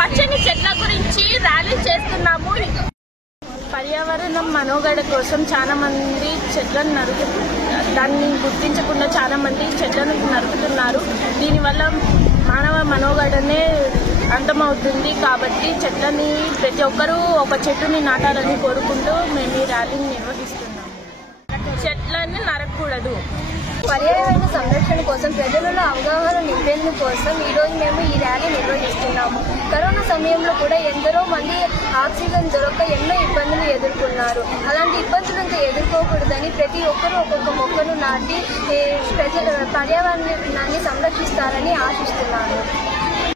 పచ్చని చెట్ల గురించి ర్యాలీ చేస్తున్నాము. పర్యావరణం మనుగడ కోసం చాలా మంది చెట్లను దాన్ని గుర్తించకుండా చాలా మంది చెట్లను నరుకుతున్నారు. దీనివల్ల మానవ మనుగడనే అంతమవుతుంది. కాబట్టి చెట్లని ప్రతి ఒక్కరూ ఒక చెట్టుని నాటాలని కోరుకుంటూ మేము ఈ ర్యాలీని నిర్వహిస్తున్నాము. చెట్లని నరకకూడదు. పర్యావరణ సంరక్షణ కోసం ప్రజలలో అవగాహన నింపేందుకు కోసం ఈరోజు మేము ఈ ర్యాలీ నిర్వహిస్తున్నాము. కరోనా సమయంలో కూడా ఎందరో మంది ఆక్సిజన్ దొరక్క ఎన్నో ఇబ్బందులు ఎదుర్కొన్నారు. అలాంటి ఇబ్బందులను ఎదుర్కోకూడదని ప్రతి ఒక్కరూ ఒక్కొక్క మొక్కను నాటి పర్యావరణాన్ని సంరక్షిస్తారని ఆశిస్తున్నాను.